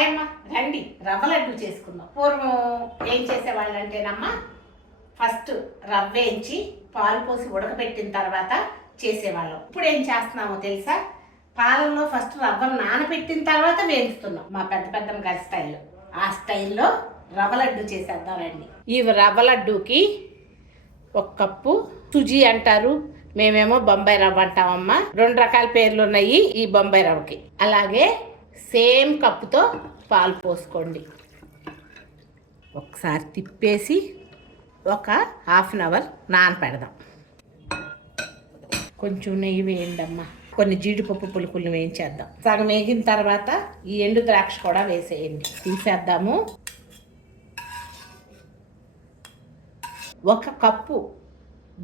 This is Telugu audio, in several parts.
హాయ్ అమ్మ, రండి రవ్వ లడ్డు చేసుకుందాం. పూర్వం ఏం చేసేవాళ్ళంటేనమ్మా, ఫస్ట్ రవ్వ వేయించి పాలు పోసి ఉడకబెట్టిన తర్వాత చేసేవాళ్ళం. ఇప్పుడు ఏం చేస్తున్నామో తెలుసా? పాలల్లో ఫస్ట్ రవ్వను నానబెట్టిన తర్వాత వేయిస్తున్నాం. మా పెద్దమ్మ గారి స్టైల్లో, ఆ స్టైల్లో రవ్వ లడ్డు చేసేద్దాం రండి. ఈ రవ్వ లడ్డూకి 1 కప్పు సుజీ అంటారు, మేమేమో బొంబాయి రవ్వ అంటామమ్మా. 2 రకాల పేర్లు ఉన్నాయి ఈ బొంబాయి రవ్వకి. అలాగే సేమ్ కప్పుతో పాలు పోసుకోండి. ఒకసారి తిప్పేసి ఒక ½ అన్ అవర్ నానపెడదాం. కొంచెం నెయ్యి వేయండి అమ్మా. కొన్ని జీడిపప్పు పులుకులు వేయించేద్దాం. సగం వేగిన తర్వాత ఈ ఎండు ద్రాక్ష కూడా వేసేయండి. తీసేద్దాము. 1 కప్పు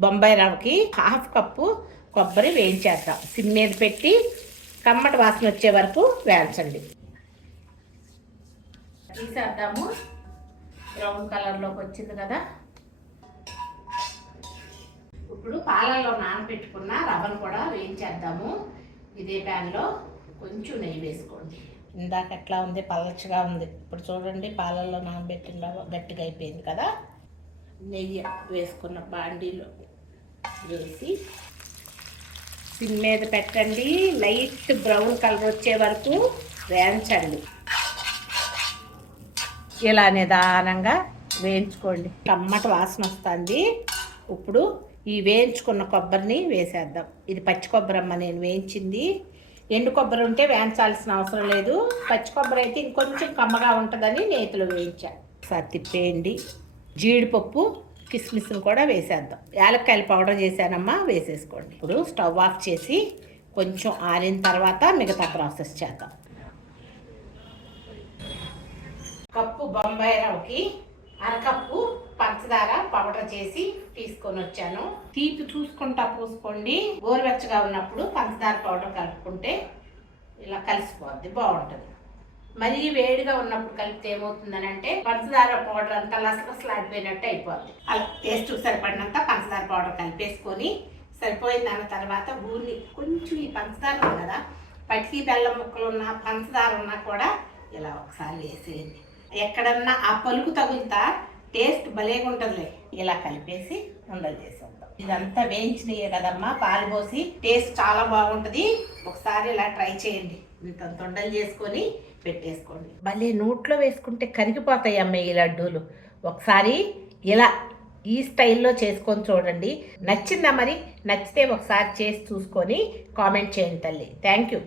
బొంబాయి రవ్వకి ½ కప్పు కొబ్బరి వేయించేద్దాం. సిమ్ మీద పెట్టి కమ్మటి వాసన వచ్చే వరకు వేయించండి. తీసేద్దాము. బ్రౌన్ కలర్లోకి వచ్చింది కదా. ఇప్పుడు పాలల్లో నానబెట్టుకున్న రవ్వను కూడా వేయించేద్దాము. ఇదే ప్యాన్లో కొంచెం నెయ్యి వేసుకోండి. ఇందాక ఎట్లా ఉంది? పలచగా ఉంది. ఇప్పుడు చూడండి, పాలల్లో నానబెట్టిన రవ్వ గట్టిగా అయిపోయింది కదా. నెయ్యి వేసుకున్న బాండీలో వేసి సిమ్ మీద పెట్టండి. లైట్ బ్రౌన్ కలర్ వచ్చే వరకు వేయించండి. ఇలా నిదానంగా వేయించుకోండి. టమాటా వాసన వస్తుంది. ఇప్పుడు ఈ వేయించుకున్న కొబ్బరిని వేసేద్దాం. ఇది పచ్చి కొబ్బరి అమ్మ, నేను వేయించింది. ఎండు కొబ్బరి ఉంటే వేయించాల్సిన అవసరం లేదు. పచ్చి కొబ్బరి అయితే ఇంకొంచెం కమ్మగా ఉంటుందని నేతిలో వేయించాను. ఒకసారి తిప్పేయండి. జీడిపప్పు కిస్మిస్ని కూడా వేసేద్దాం. యాలక్కాయలు పౌడర్ చేశానమ్మా, వేసేసుకోండి. ఇప్పుడు స్టవ్ ఆఫ్ చేసి కొంచెం ఆరిన తర్వాత మిగతా ప్రాసెస్ చేద్దాం. కప్పు బొంబాయి రవ్వకి 1/2 కప్పు పంచదార పౌడర్ చేసి తీసుకొని వచ్చాను. తీపి చూసుకుంటా పోసుకోండి. గోరువెచ్చగా ఉన్నప్పుడు పంచదార పౌడర్ కలుపుకుంటే ఇలా కలిసిపోద్ది, బాగుంటుంది. మరీ వేడిగా ఉన్నప్పుడు కలిపితే ఏమవుతుందని అంటే పంచదార పౌడర్ అంతా లసలసలాడిపోయినట్టు అయిపోద్ది. అలా టేస్ట్ సరిపడినంత పంచదార పౌడర్ కలిపేసుకొని సరిపోయింది అన్న తర్వాత ఊరిని కొంచెం ఈ పంచదార ఉంది కదా, పటికి బెల్లం ముక్కలు ఉన్న పంచదార ఉన్నా కూడా ఇలా ఒకసారి వేసేయండి. ఎక్కడన్నా ఆ పలుకు తగులుతా టేస్ట్ భలేగా ఉంటుందిలే. ఇలా కలిపేసి ఉండలు చేసేద్దాం. ఇదంతా వేయించినయే కదమ్మా, పాలు పోసి టేస్ట్ చాలా బాగుంటుంది. ఒకసారి ఇలా ట్రై చేయండి. ఇంత ఉండలు చేసుకొని పెట్టేసుకోండి. భలే నోట్లో వేసుకుంటే కరిగిపోతాయి అమ్మ ఈ లడ్డూలు. ఒకసారి ఇలా ఈ స్టైల్లో చేసుకొని చూడండి. నచ్చిందా మరి? నచ్చితే ఒకసారి చేసి చూసుకొని కామెంట్ చేయండి తల్లి. Thank you.